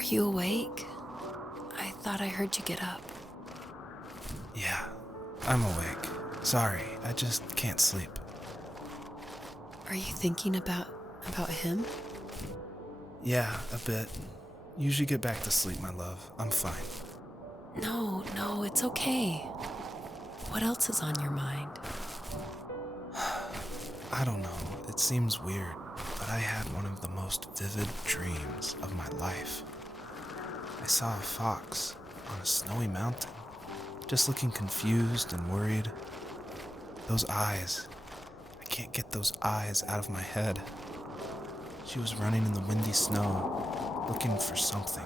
Are you awake? I thought I heard you get up. Yeah, I'm awake. Sorry, I just can't sleep. Are you thinking about him? Yeah, a bit. Usually get back to sleep, my love. I'm fine. No, it's okay. What else is on your mind? I don't know, it seems weird, but I had one of the most vivid dreams of my life. I saw a fox on a snowy mountain, just looking confused and worried. Those eyes, I can't get those eyes out of my head. She was running in the windy snow, looking for something.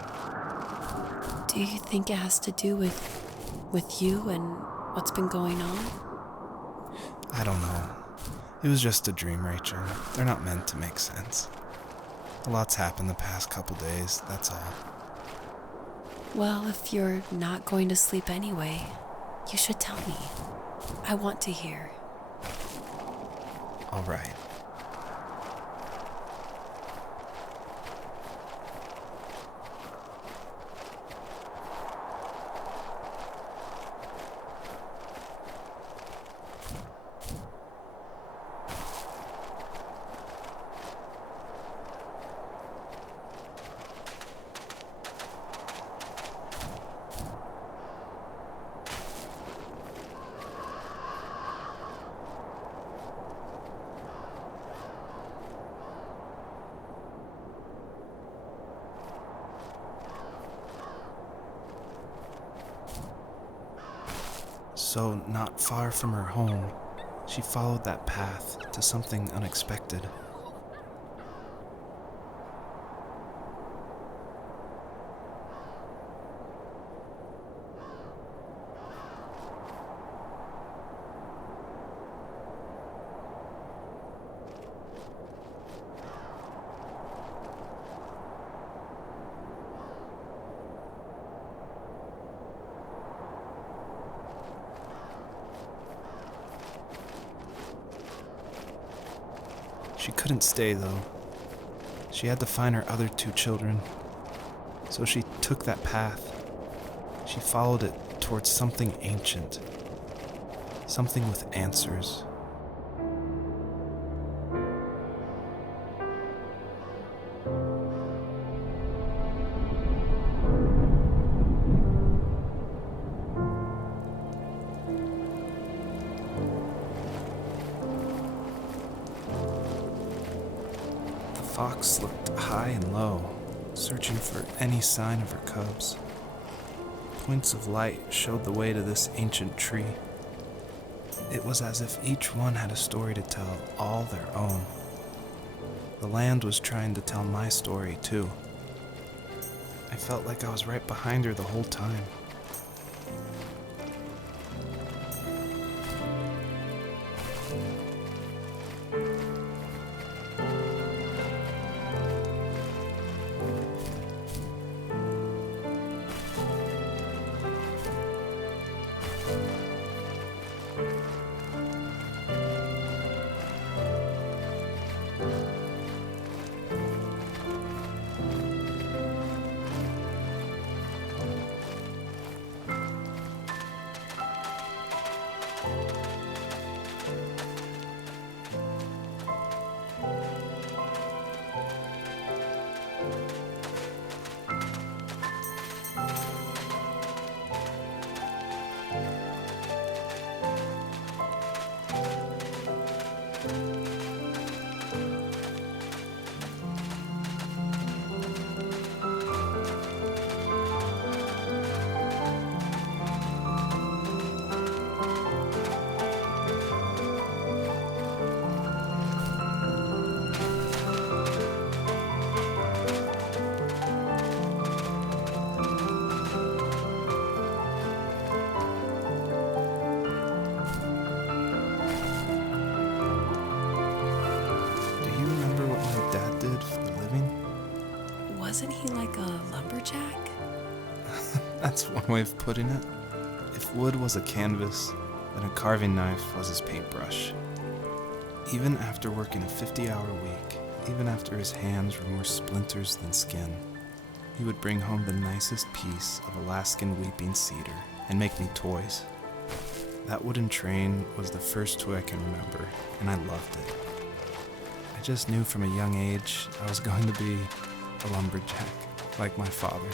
Do you think it has to do with you and what's been going on? I don't know. It was just a dream, Rachel. They're not meant to make sense. A lot's happened the past couple days, that's all. Well, if you're not going to sleep anyway, you should tell me. I want to hear. All right. So, not far from her home, she followed that path to something unexpected. She couldn't stay, though. She had to find her other 2 children. So she took that path. She followed it towards something ancient. Something with answers. The fox looked high and low, searching for any sign of her cubs. Points of light showed the way to this ancient tree. It was as if each one had a story to tell, all their own. The land was trying to tell my story, too. I felt like I was right behind her the whole time. Wasn't he like a lumberjack? That's one way of putting it. If wood was a canvas, then a carving knife was his paintbrush. Even after working a 50-hour week, even after his hands were more splinters than skin, he would bring home the nicest piece of Alaskan weeping cedar and make me toys. That wooden train was the first toy I can remember, and I loved it. I just knew from a young age I was going to be a lumberjack, like my father.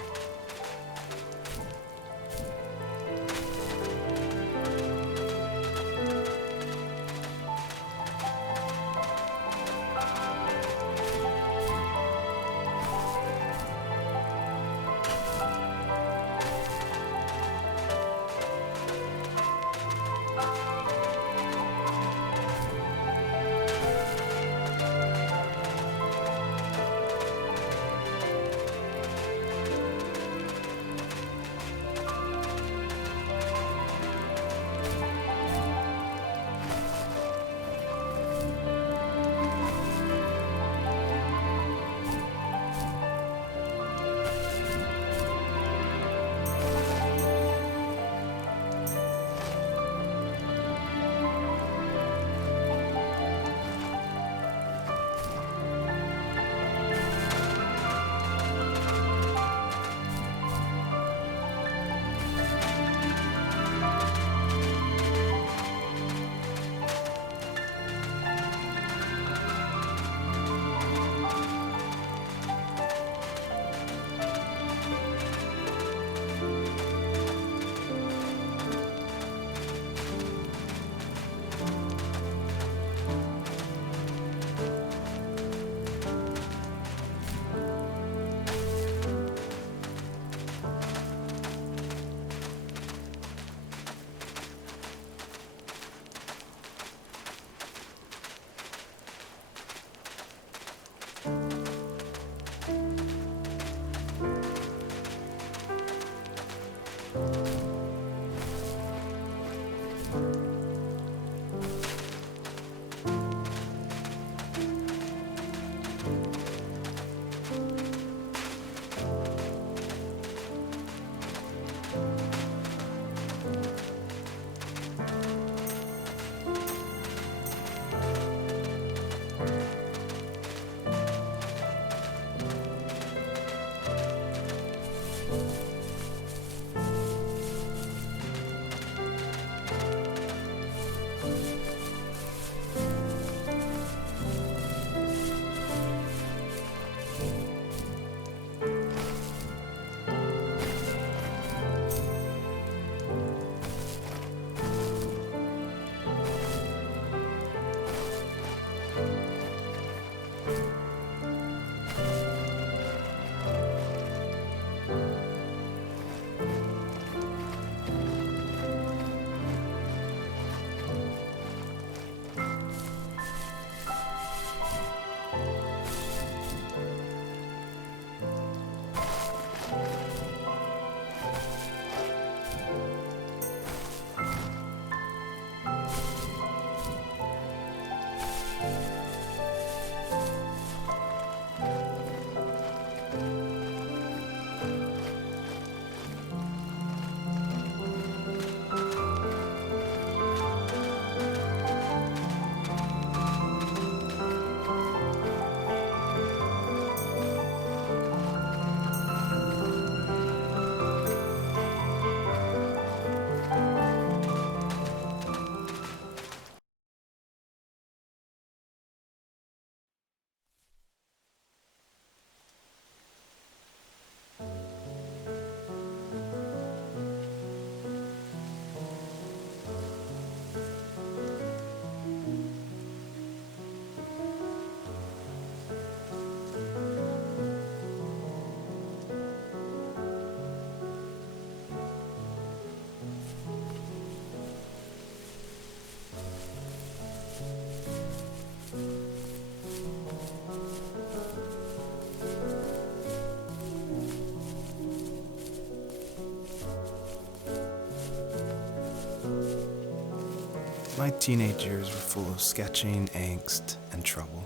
My teenage years were full of sketching, angst, and trouble.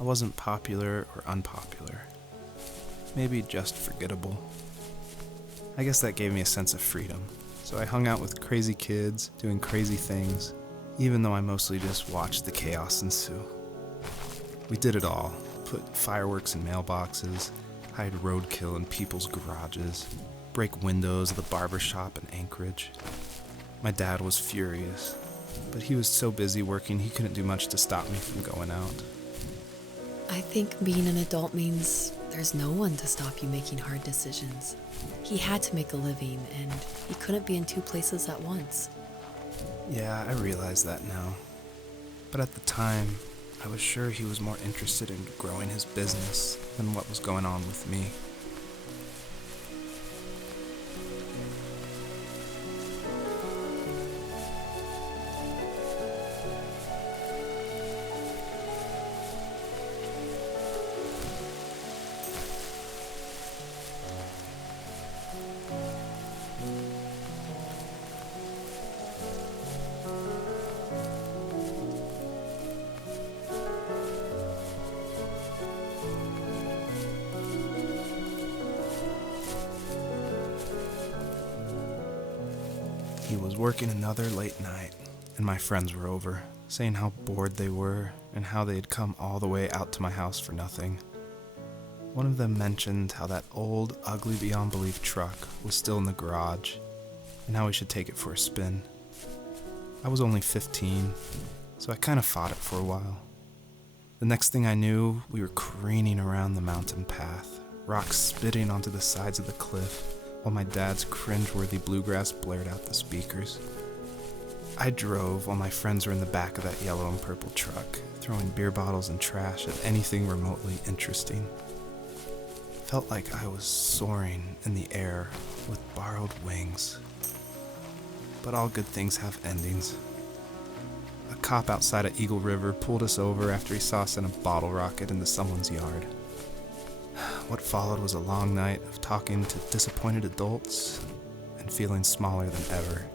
I wasn't popular or unpopular. Maybe just forgettable. I guess that gave me a sense of freedom, so I hung out with crazy kids, doing crazy things, even though I mostly just watched the chaos ensue. We did it all. Put fireworks in mailboxes, hide roadkill in people's garages, break windows of the barber shop in Anchorage. My dad was furious, but he was so busy working he couldn't do much to stop me from going out. I think being an adult means there's no one to stop you making hard decisions. He had to make a living, and he couldn't be in two places at once. Yeah, I realize that now. But at the time, I was sure he was more interested in growing his business than what was going on with me. He was working another late night, and my friends were over, saying how bored they were and how they had come all the way out to my house for nothing. One of them mentioned how that old, ugly beyond belief truck was still in the garage, and how we should take it for a spin. I was only 15, so I kind of fought it for a while. The next thing I knew, we were careening around the mountain path, rocks spitting onto the sides of the cliff, while my dad's cringeworthy bluegrass blared out the speakers. I drove while my friends were in the back of that yellow and purple truck, throwing beer bottles and trash at anything remotely interesting. Felt like I was soaring in the air with borrowed wings. But all good things have endings. A cop outside of Eagle River pulled us over after he saw us in a bottle rocket into someone's yard. What followed was a long night of talking to disappointed adults and feeling smaller than ever.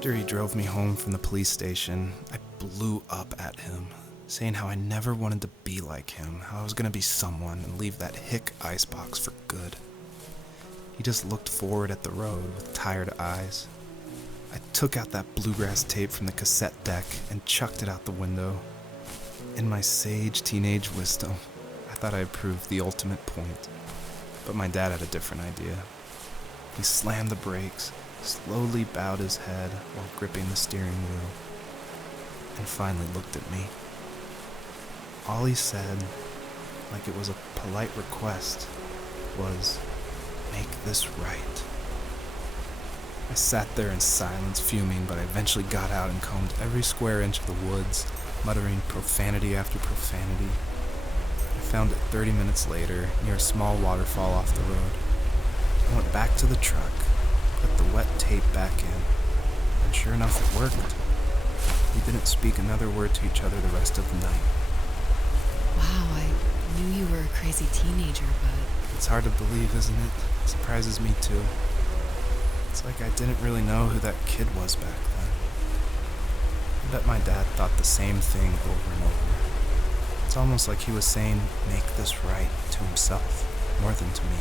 After he drove me home from the police station, I blew up at him, saying how I never wanted to be like him, how I was gonna be someone and leave that hick icebox for good. He just looked forward at the road with tired eyes. I took out that bluegrass tape from the cassette deck and chucked it out the window. In my sage teenage wisdom, I thought I had proved the ultimate point. But my dad had a different idea. He slammed the brakes, slowly bowed his head while gripping the steering wheel, and finally looked at me. All he said, like it was a polite request, was, "Make this right." I sat there in silence, fuming, but I eventually got out and combed every square inch of the woods, muttering profanity after profanity. I found it 30 minutes later, near a small waterfall off the road. I went back to the truck, put the wet tape back in, and sure enough, it worked. We didn't speak another word to each other the rest of the night. Wow, I knew you were a crazy teenager, but It's hard to believe, isn't it? It surprises me too. It's like I didn't really know who that kid was back then. I bet my dad thought the same thing over and over. It's almost like he was saying, "Make this right," to himself, more than to me.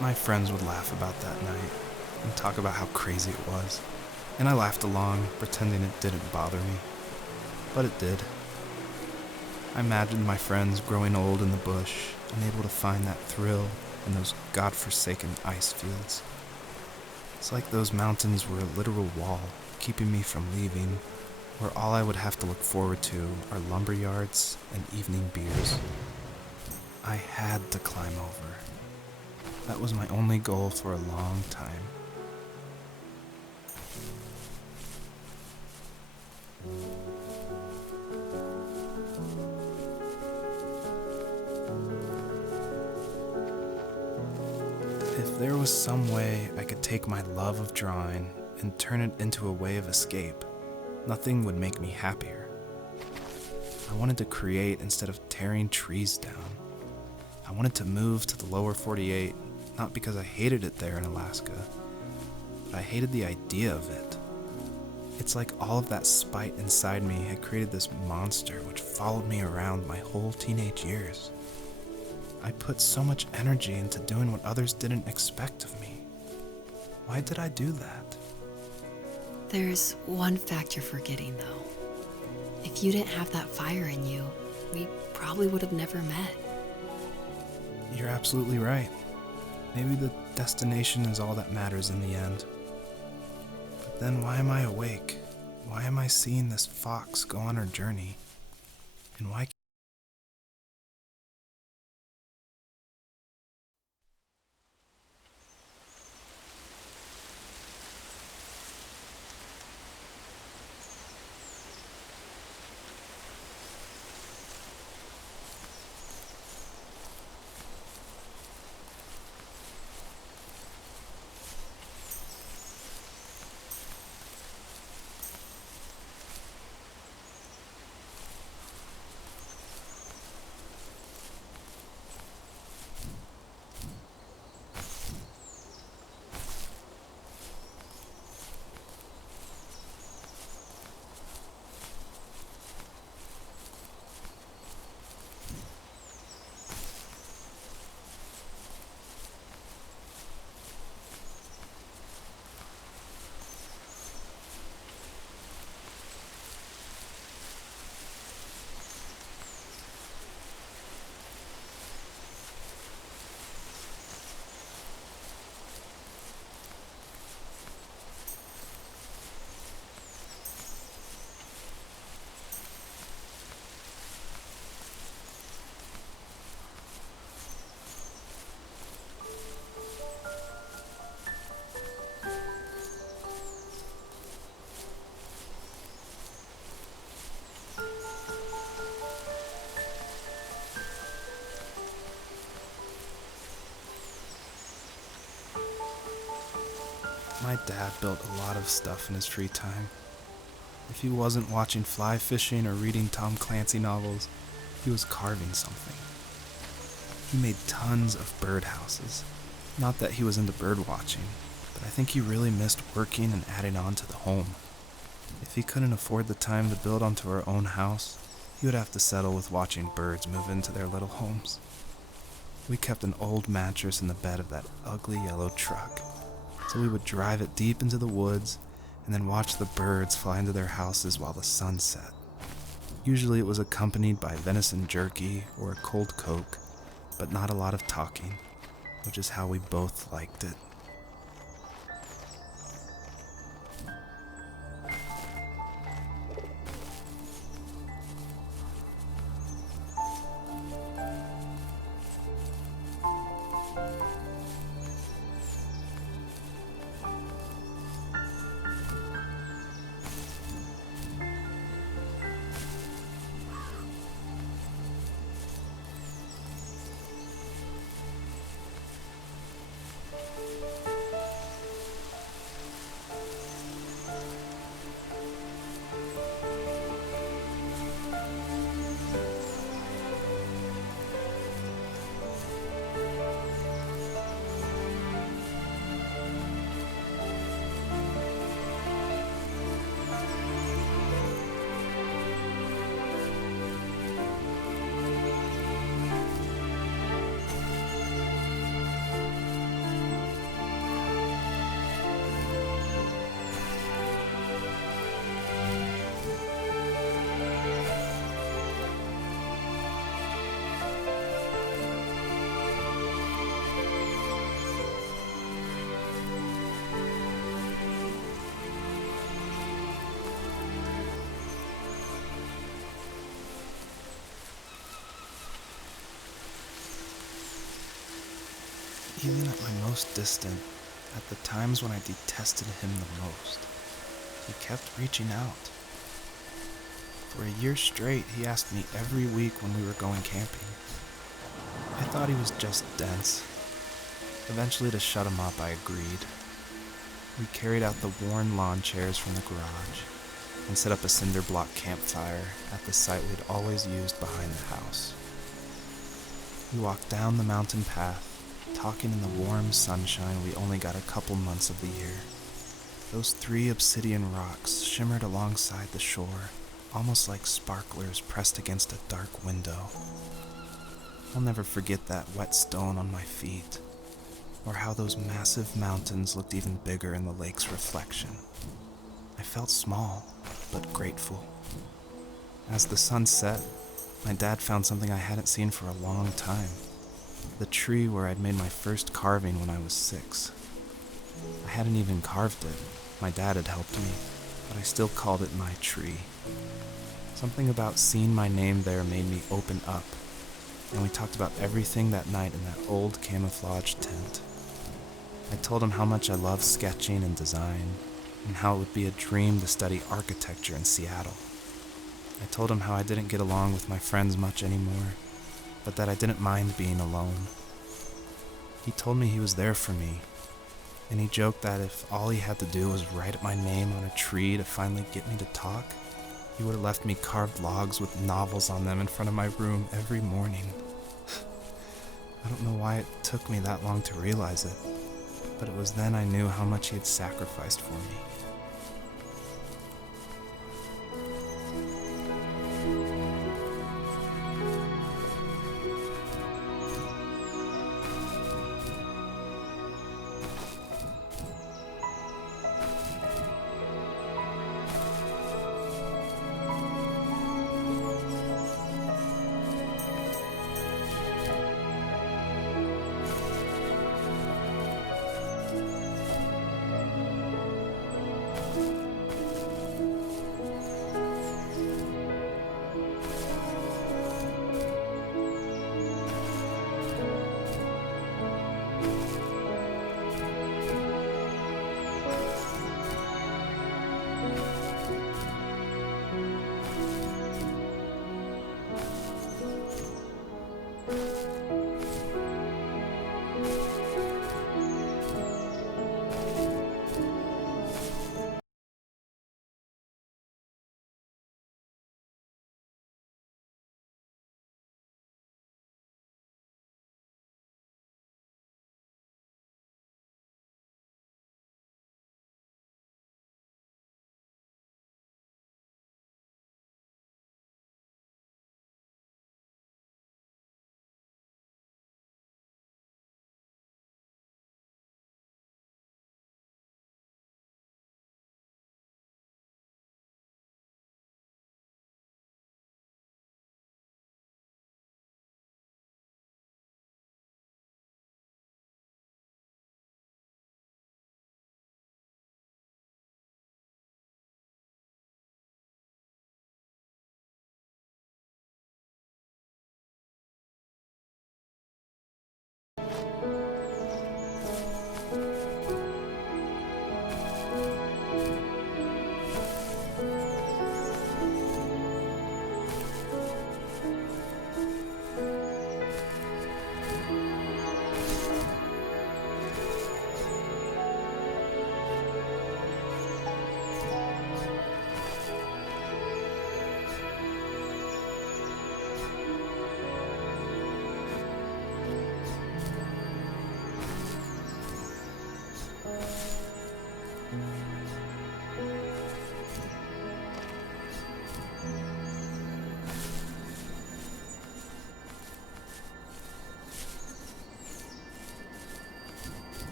My friends would laugh about that night and talk about how crazy it was, and I laughed along, pretending it didn't bother me. But it did. I imagined my friends growing old in the bush, unable to find that thrill in those godforsaken ice fields. It's like those mountains were a literal wall, keeping me from leaving, where all I would have to look forward to are lumber yards and evening beers. I had to climb over. That was my only goal for a long time. If there was some way I could take my love of drawing and turn it into a way of escape, nothing would make me happier. I wanted to create instead of tearing trees down. I wanted to move to the lower 48, not because I hated it there in Alaska, but I hated the idea of it. It's like all of that spite inside me had created this monster which followed me around my whole teenage years. I put so much energy into doing what others didn't expect of me. Why did I do that? there's one fact you're forgetting, though. If you didn't have that fire in you, we probably would have never met. You're absolutely right. Maybe the destination is all that matters in the end. But then why am I awake? Why am I seeing this fox go on her journey? And why dad built a lot of stuff in his free time. If he wasn't watching fly fishing or reading Tom Clancy novels, he was carving something. He made tons of birdhouses. Not that he was into bird watching, but I think he really missed working and adding on to the home. If he couldn't afford the time to build onto our own house, he would have to settle with watching birds move into their little homes. We kept an old mattress in the bed of that ugly yellow truck, so we would drive it deep into the woods and then watch the birds fly into their houses while the sun set. Usually it was accompanied by venison jerky or a cold Coke, but not a lot of talking, which is how we both liked it. Even at my most distant, at the times when I detested him the most, he kept reaching out. For a year straight, he asked me every week when we were going camping. I thought he was just dense. Eventually, to shut him up, I agreed. We carried out the worn lawn chairs from the garage and set up a cinder block campfire at the site we'd always used behind the house. We walked down the mountain path, talking in the warm sunshine we only got a couple months of the year. Those 3 obsidian rocks shimmered alongside the shore, almost like sparklers pressed against a dark window. I'll never forget that wet stone on my feet, or how those massive mountains looked even bigger in the lake's reflection. I felt small, but grateful. As the sun set, my dad found something I hadn't seen for a long time. The tree where I'd made my first carving when I was 6. I hadn't even carved it. My dad had helped me, but I still called it my tree. Something about seeing my name there made me open up, and we talked about everything that night in that old camouflage tent. I told him how much I loved sketching and design, and how it would be a dream to study architecture in Seattle. I told him how I didn't get along with my friends much anymore, but that I didn't mind being alone. He told me he was there for me, and he joked that if all he had to do was write my name on a tree to finally get me to talk, he would have left me carved logs with novels on them in front of my room every morning. I don't know why it took me that long to realize it, but it was then I knew how much he had sacrificed for me.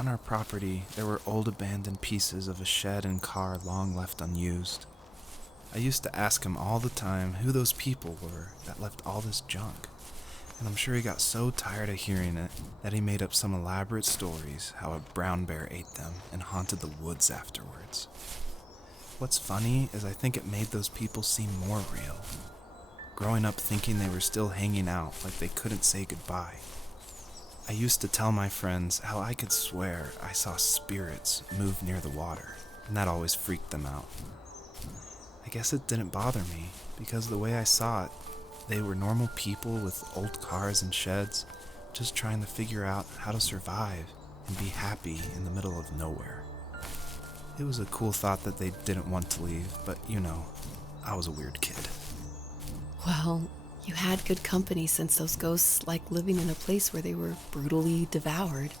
On our property, there were old abandoned pieces of a shed and car long left unused. I used to ask him all the time who those people were that left all this junk, and I'm sure he got so tired of hearing it that he made up some elaborate stories how a brown bear ate them and haunted the woods afterwards. What's funny is I think it made those people seem more real. Growing up thinking they were still hanging out like they couldn't say goodbye. I used to tell my friends how I could swear I saw spirits move near the water, and that always freaked them out. I guess it didn't bother me, because the way I saw it, they were normal people with old cars and sheds, just trying to figure out how to survive and be happy in the middle of nowhere. It was a cool thought that they didn't want to leave, but I was a weird kid. Well, you had good company since those ghosts like living in a place where they were brutally devoured.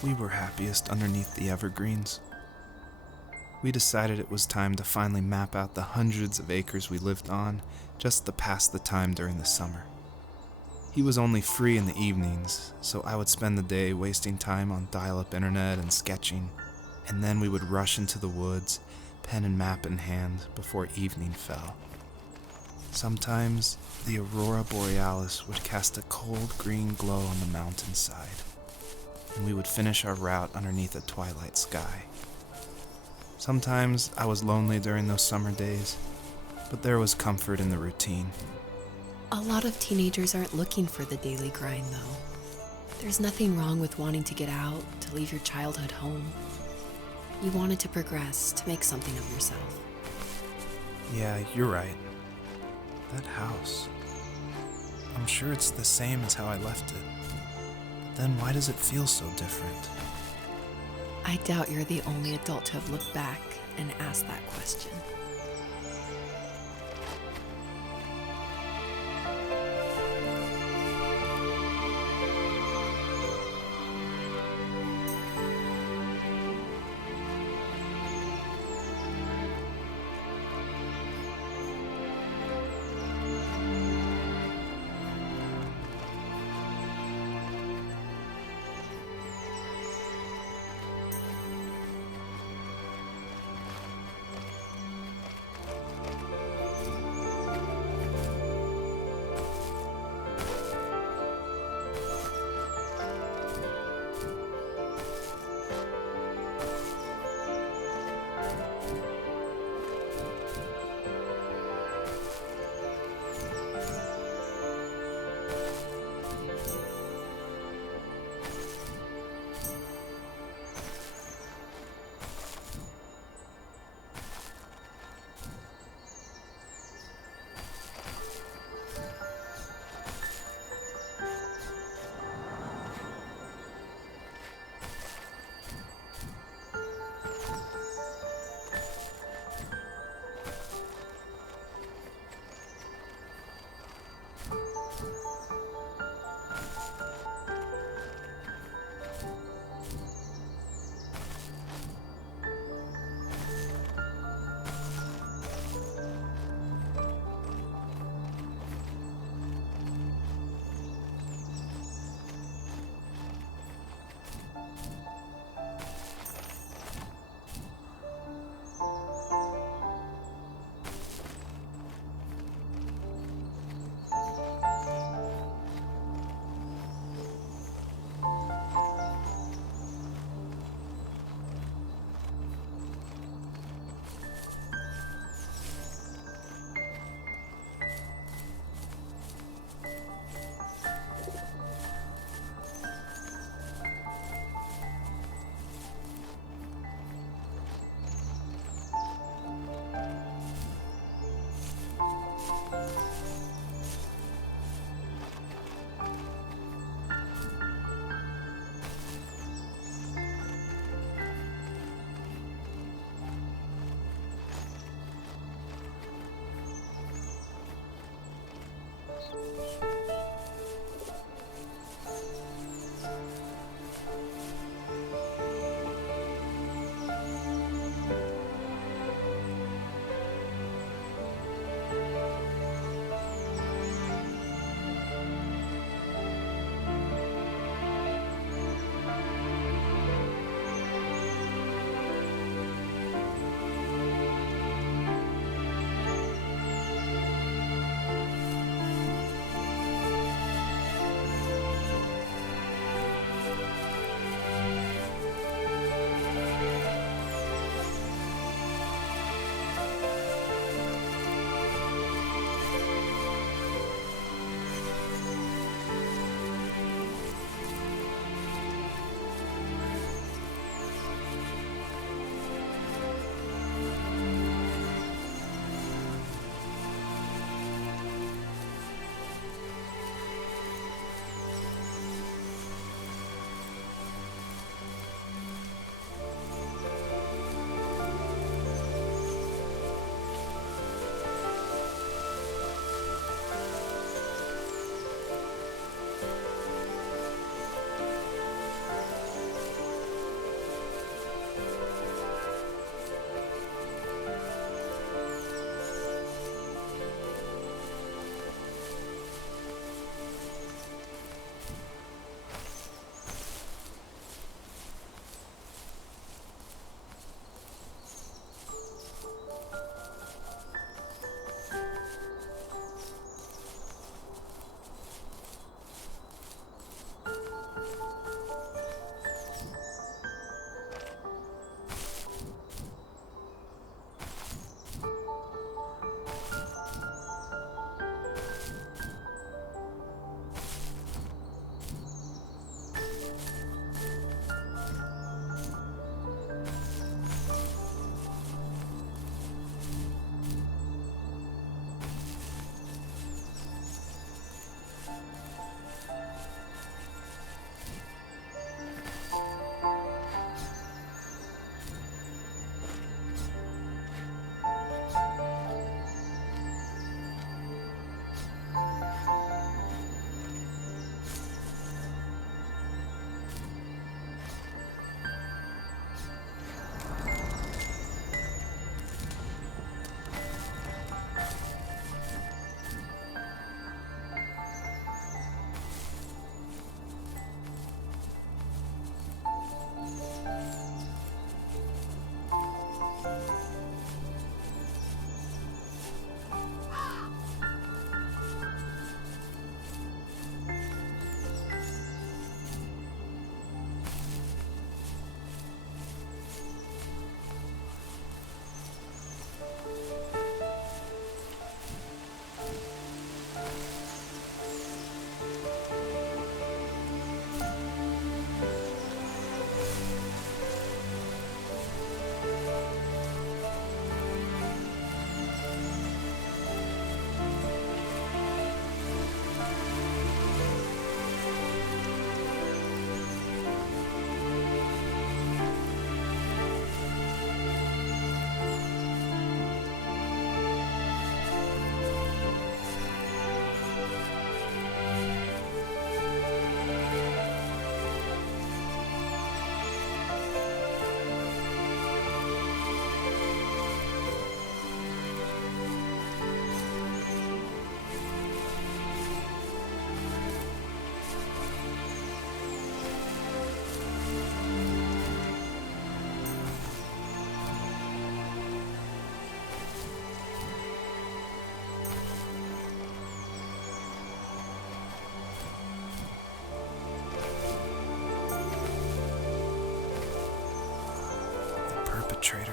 We were happiest underneath the evergreens. We decided it was time to finally map out the hundreds of acres we lived on just to pass the time during the summer. He was only free in the evenings, so I would spend the day wasting time on dial-up internet and sketching, and then we would rush into the woods, pen and map in hand, before evening fell. Sometimes the aurora borealis would cast a cold green glow on the mountainside, and we would finish our route underneath a twilight sky. Sometimes I was lonely during those summer days, but there was comfort in the routine. A lot of teenagers aren't looking for the daily grind, though. There's nothing wrong with wanting to get out, to leave your childhood home. You wanted to progress, to make something of yourself. Yeah, you're right. That house. I'm sure it's the same as how I left it. But then why does it feel so different? I doubt you're the only adult to have looked back and asked that question.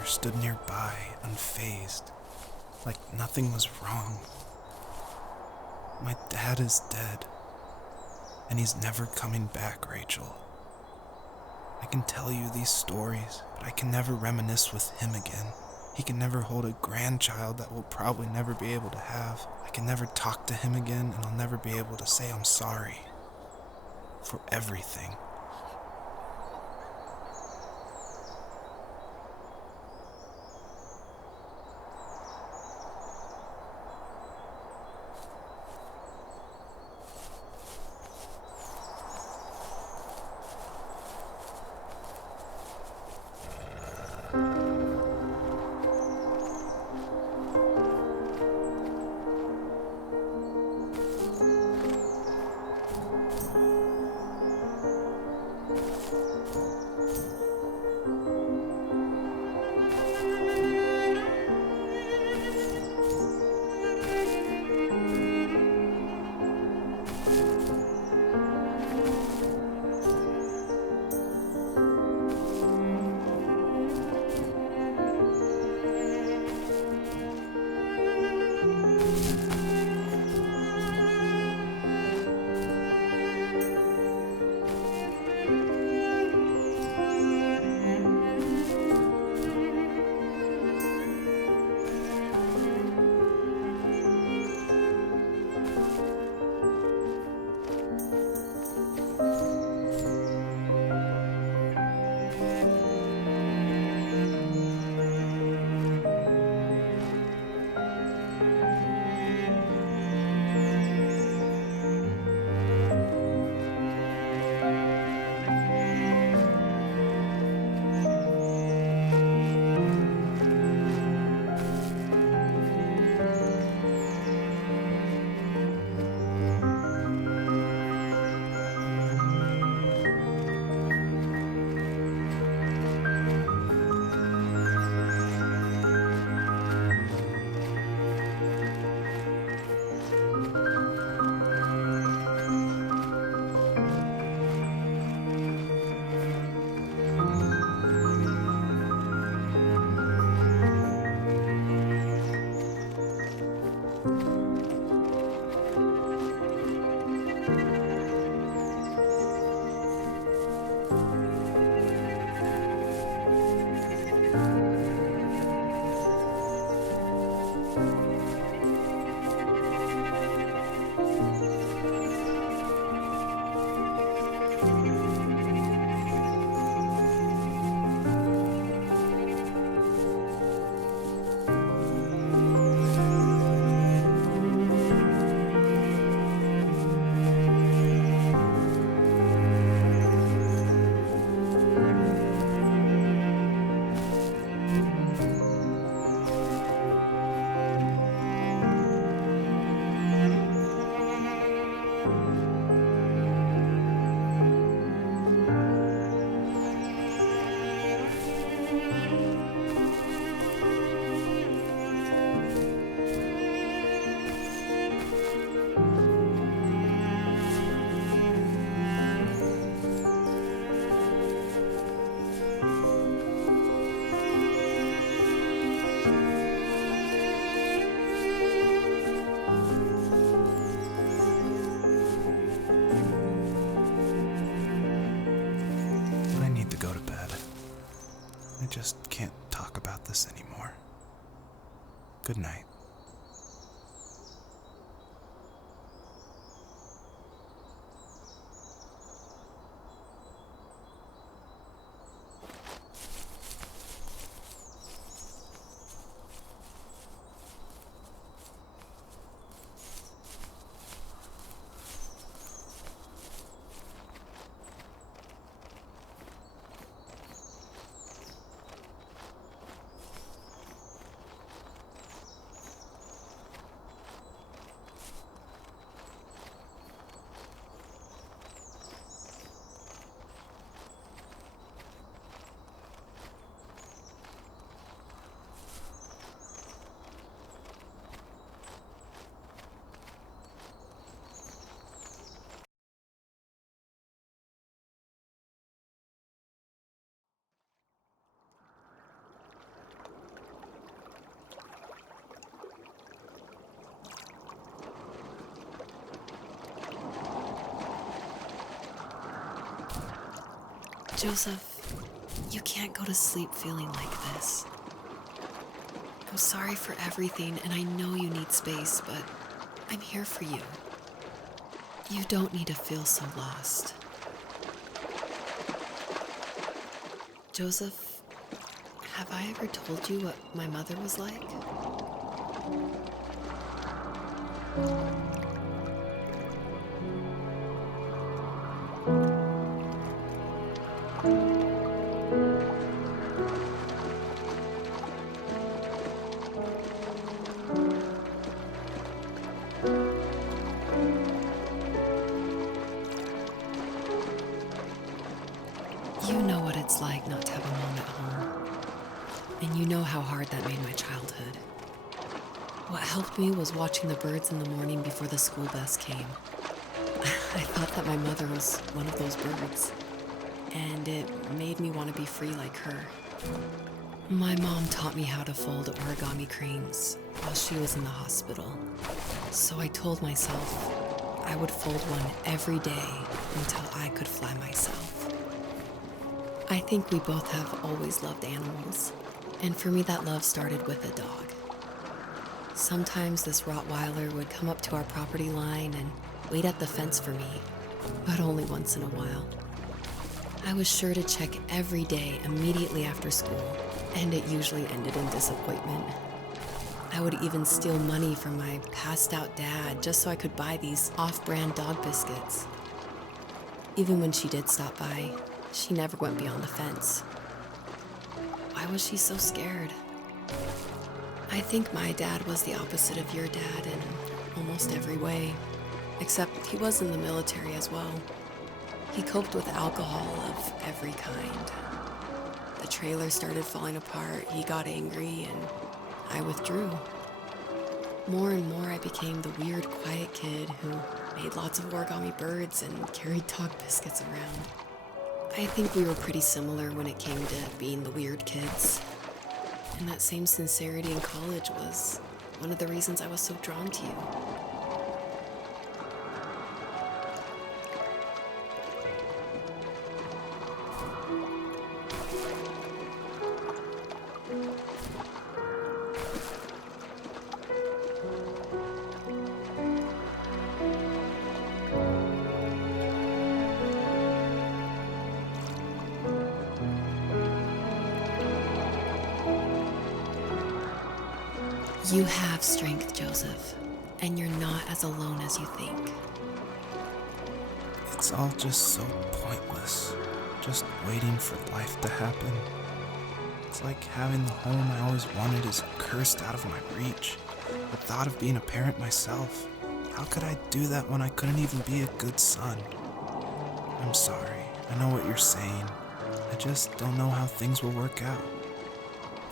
stood nearby, unfazed, like nothing was wrong. My dad is dead, and he's never coming back, Rachel. I can tell you these stories, but I can never reminisce with him again. He can never hold a grandchild that we'll probably never be able to have. I can never talk to him again, and I'll never be able to say I'm sorry for everything. I just can't talk about this anymore. Good night. Joseph, you can't go to sleep feeling like this. I'm sorry for everything, and I know you need space, but I'm here for you. You don't need to feel so lost. Joseph, have I ever told you what my mother was like? You know what it's like not to have a mom at home. And you know how hard that made my childhood. What helped me was watching the birds in the morning before the school bus came. I thought that my mother was one of those birds, and it made me want to be free like her. My mom taught me how to fold origami cranes while she was in the hospital. So I told myself I would fold one every day until I could fly myself. I think we both have always loved animals, and for me that love started with a dog. Sometimes this Rottweiler would come up to our property line and wait at the fence for me, but only once in a while. I was sure to check every day immediately after school, and it usually ended in disappointment. I would even steal money from my passed-out dad just so I could buy these off-brand dog biscuits. Even when she did stop by, she never went beyond the fence. Why was she so scared? I think my dad was the opposite of your dad in almost every way, except he was in the military as well. He coped with alcohol of every kind. The trailer started falling apart, he got angry, and I withdrew. More and more I became the weird, quiet kid who made lots of origami birds and carried dog biscuits around. I think we were pretty similar when it came to being the weird kids. And that same sincerity in college was one of the reasons I was so drawn to you. You have strength, Joseph, and you're not as alone as you think. It's all just so pointless, just waiting for life to happen. It's like having the home I always wanted is cursed out of my reach. The thought of being a parent myself, how could I do that when I couldn't even be a good son? I'm sorry, I know what you're saying. I just don't know how things will work out.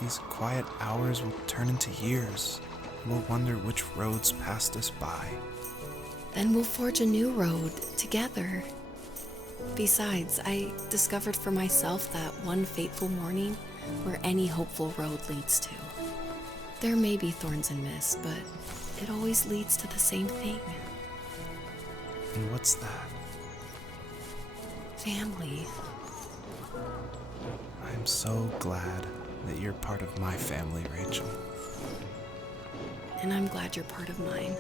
These quiet hours will turn into years, and we'll wonder which roads passed us by. Then we'll forge a new road together. Besides, I discovered for myself that one fateful morning where any hopeful road leads to. There may be thorns and mist, but it always leads to the same thing. And what's that? Family. I'm so glad that you're part of my family, Rachel. And I'm glad you're part of mine.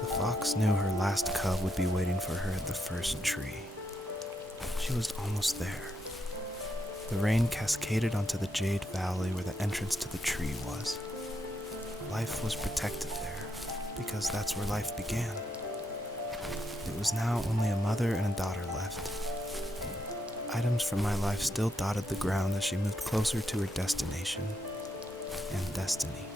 The fox knew her last cub would be waiting for her at the first tree. She was almost there. The rain cascaded onto the jade valley where the entrance to the tree was. Life was protected there, because that's where life began. It was now only a mother and a daughter left. Items from my life still dotted the ground as she moved closer to her destination and destiny.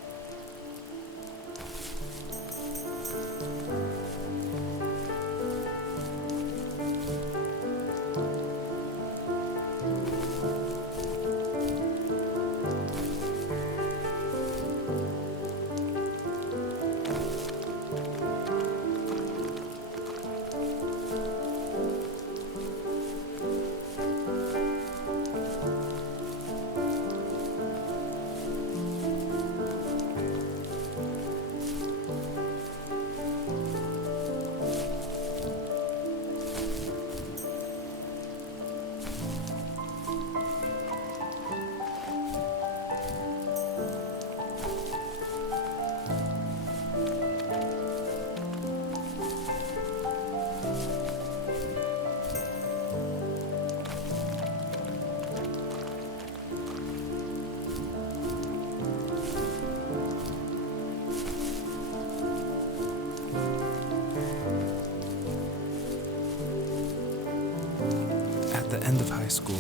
At the end of high school,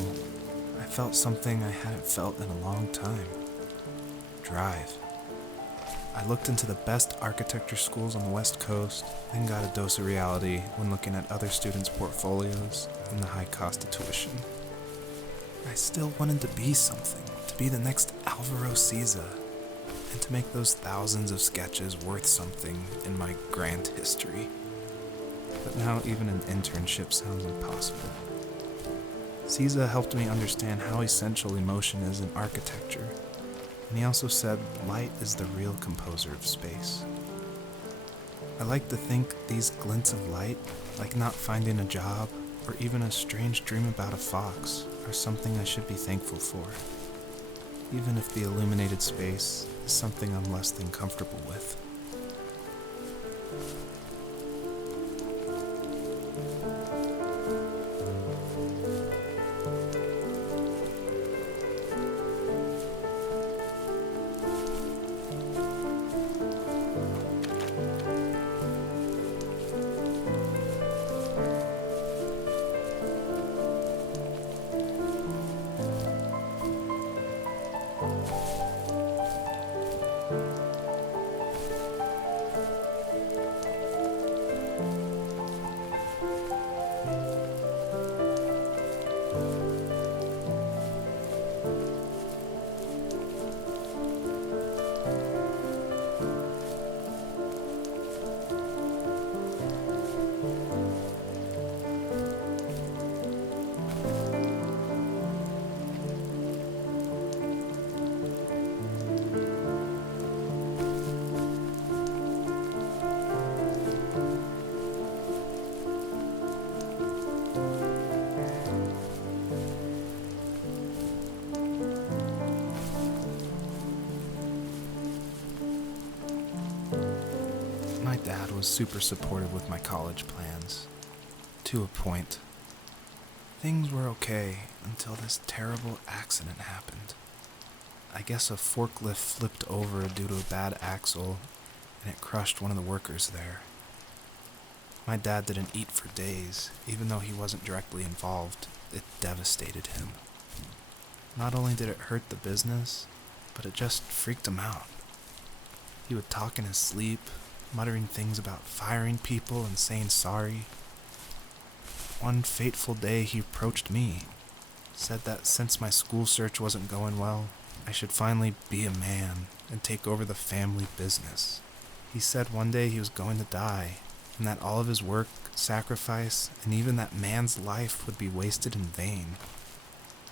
I felt something I hadn't felt in a long time. Drive. I looked into the best architecture schools on the West Coast, then got a dose of reality when looking at other students' portfolios and the high cost of tuition. I still wanted to be something, to be the next Alvaro Siza, and to make those thousands of sketches worth something in my grand history. But now even an internship sounds impossible. Siza helped me understand how essential emotion is in architecture, and he also said light is the real composer of space. I like to think these glints of light, like not finding a job or even a strange dream about a fox, are something I should be thankful for, even if the illuminated space is something I'm less than comfortable with. Dad was super supportive with my college plans. To a point. Things were okay until this terrible accident happened. I guess a forklift flipped over due to a bad axle, and it crushed one of the workers there. My dad didn't eat for days, even though he wasn't directly involved. It devastated him. Not only did it hurt the business, but it just freaked him out. He would talk in his sleep, muttering things about firing people and saying sorry. One fateful day he approached me, said that since my school search wasn't going well, I should finally be a man and take over the family business. He said one day he was going to die, and that all of his work, sacrifice, and even that man's life would be wasted in vain.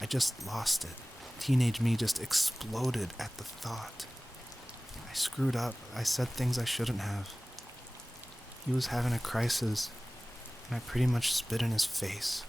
I just lost it. Teenage me just exploded at the thought. I screwed up. I said things I shouldn't have. He was having a crisis, and I pretty much spit in his face.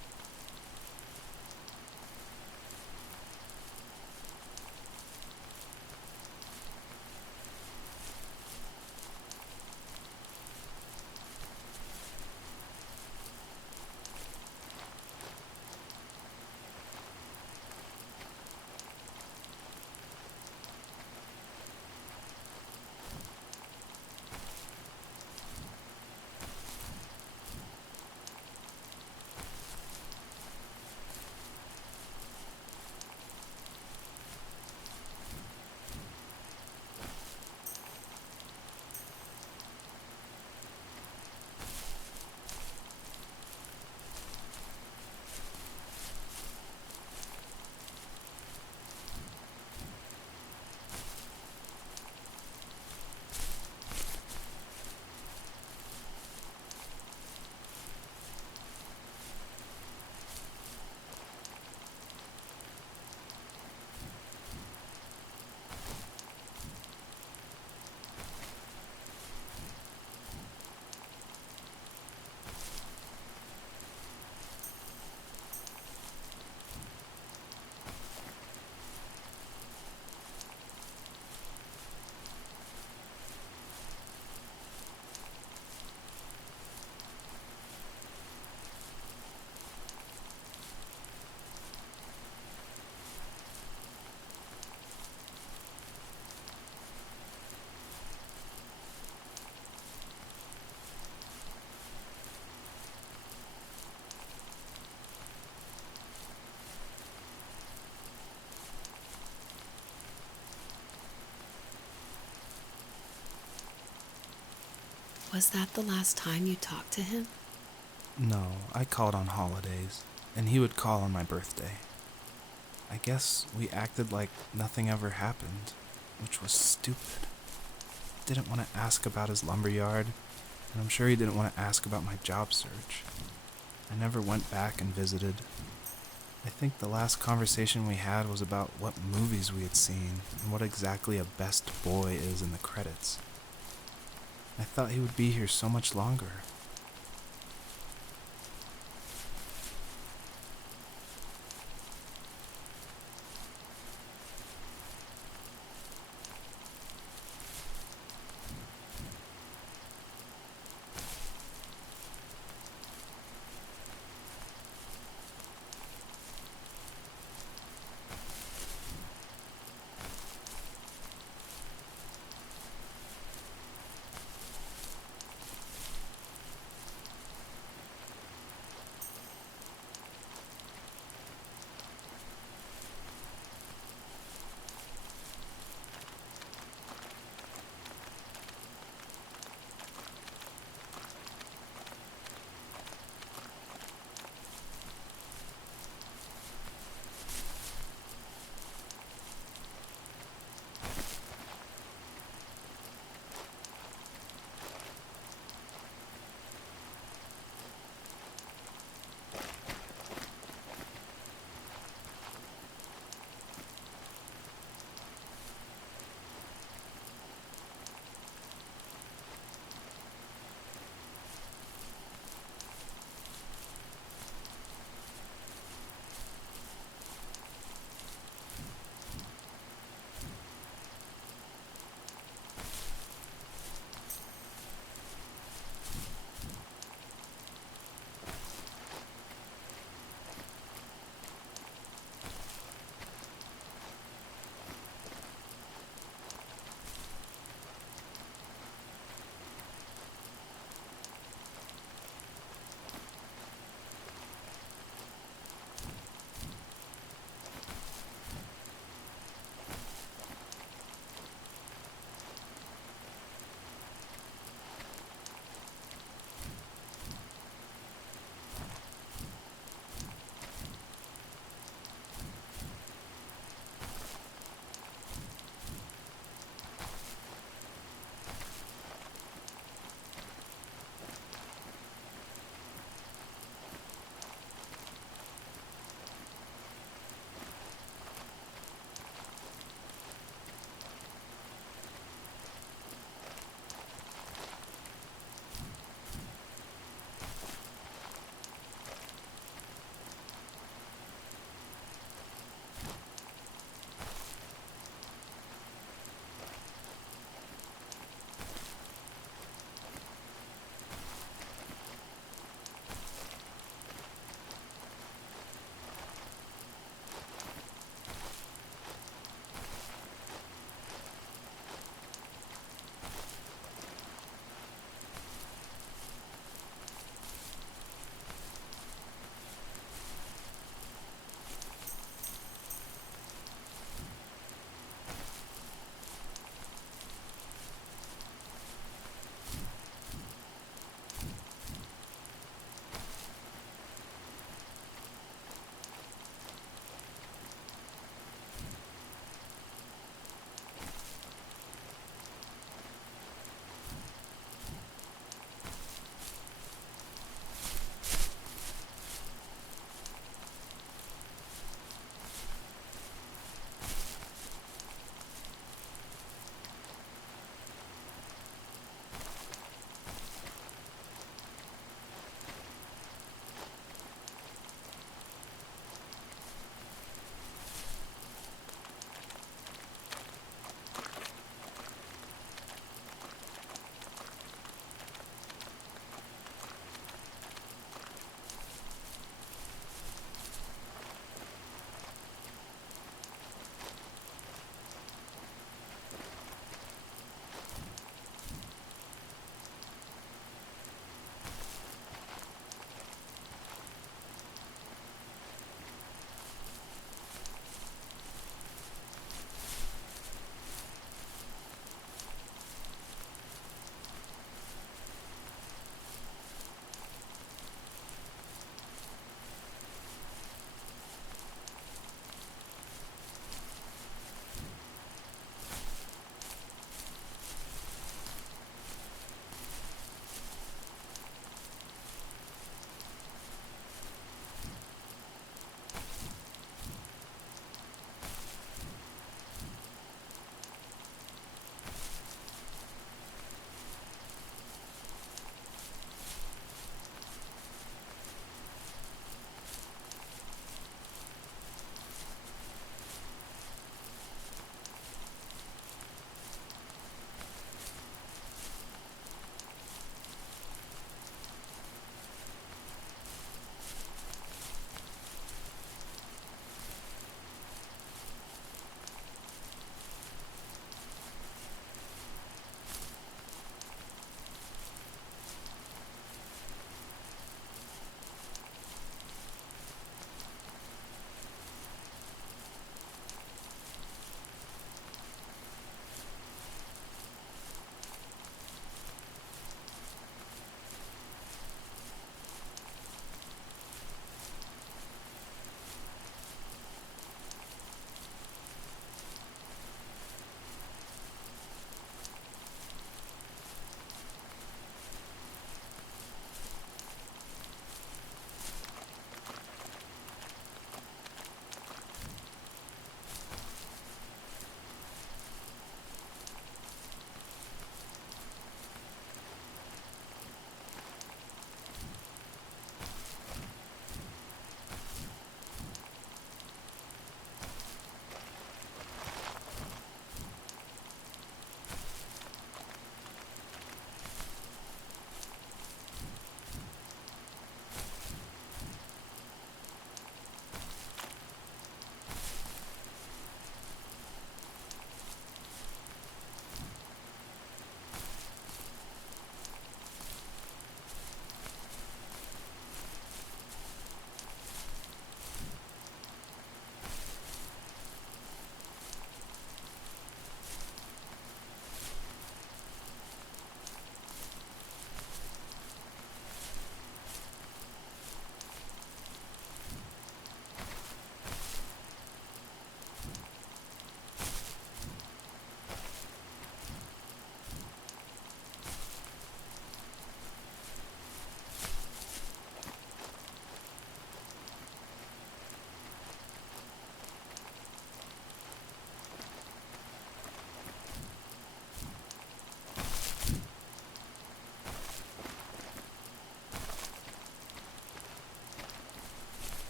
Was that the last time you talked to him? No, I called on holidays, and he would call on my birthday. I guess we acted like nothing ever happened, which was stupid. Didn't want to ask about his lumberyard, and I'm sure he didn't want to ask about my job search. I never went back and visited. I think the last conversation we had was about what movies we had seen and what exactly a best boy is in the credits. I thought he would be here so much longer.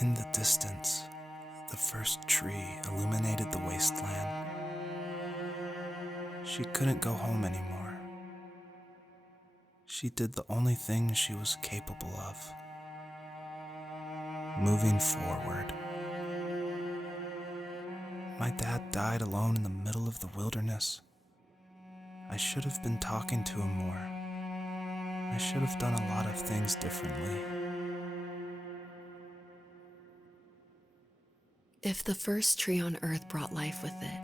In the distance, the first tree illuminated the wasteland. She couldn't go home anymore. She did the only thing she was capable of: moving forward. My dad died alone in the middle of the wilderness. I should have been talking to him more. I should have done a lot of things differently. If the first tree on earth brought life with it,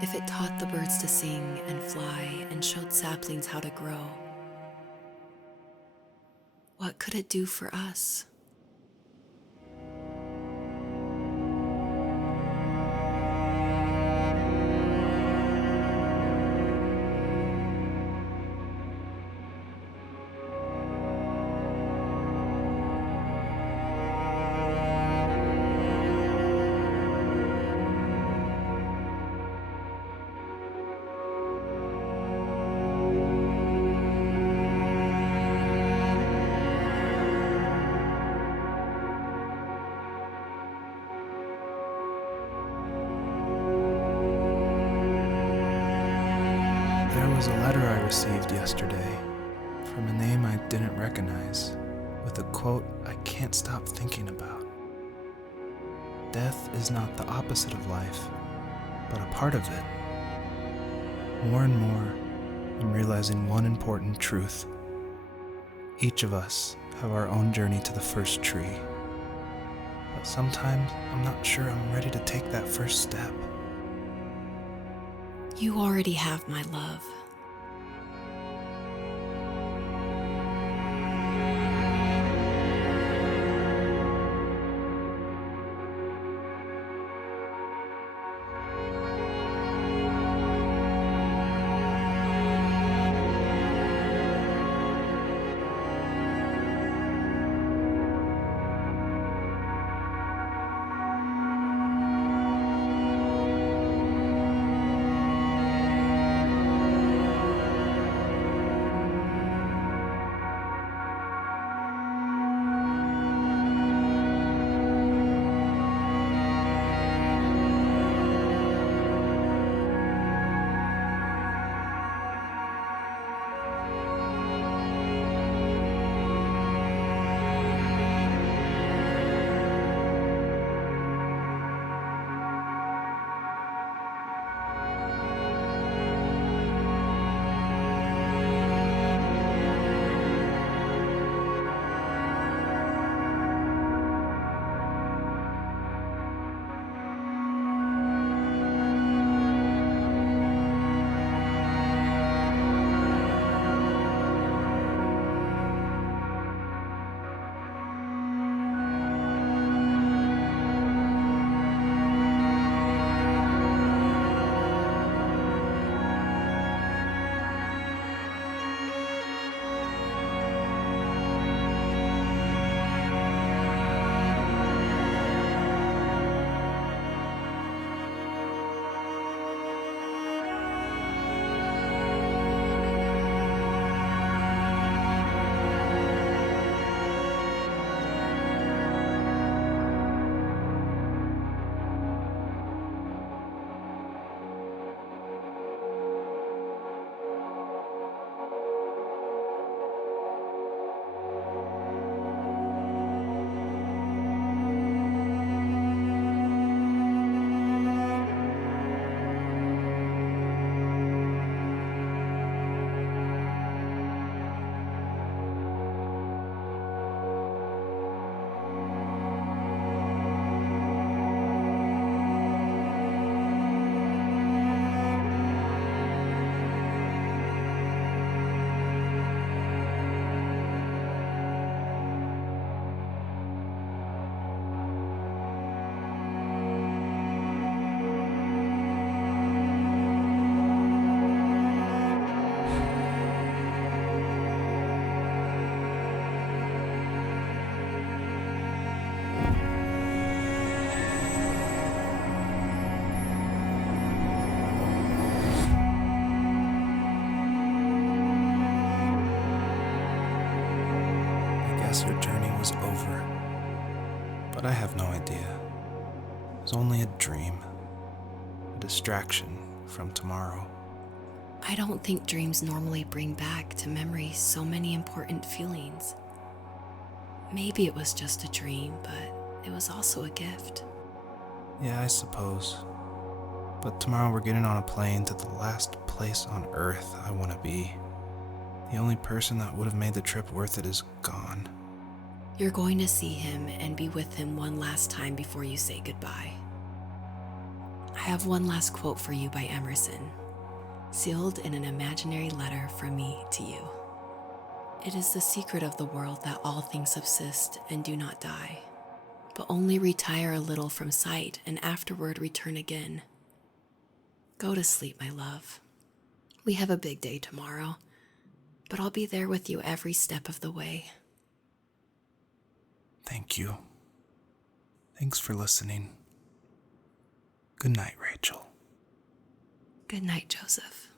if it taught the birds to sing and fly and showed saplings how to grow, what could it do for us? There was a letter I received yesterday from a name I didn't recognize, with a quote I can't stop thinking about. Death is not the opposite of life, but a part of it. More and more, I'm realizing one important truth. Each of us have our own journey to the first tree, but sometimes I'm not sure I'm ready to take that first step. You already have my love. Her journey was over. but I have no idea. It was only a dream, a distraction from tomorrow. I don't think dreams normally bring back to memory so many important feelings. Maybe it was just a dream, but it was also a gift. Yeah, I suppose. But tomorrow we're getting on a plane to the last place on Earth I want to be. The only person that would have made the trip worth it is gone. You're going to see him and be with him one last time before you say goodbye. I have one last quote for you by Emerson, sealed in an imaginary letter from me to you. It is the secret of the world that all things subsist and do not die, but only retire a little from sight and afterward return again. Go to sleep, my love. We have a big day tomorrow, but I'll be there with you every step of the way. Thank you. Thanks for listening. Good night, Rachel. Good night, Joseph.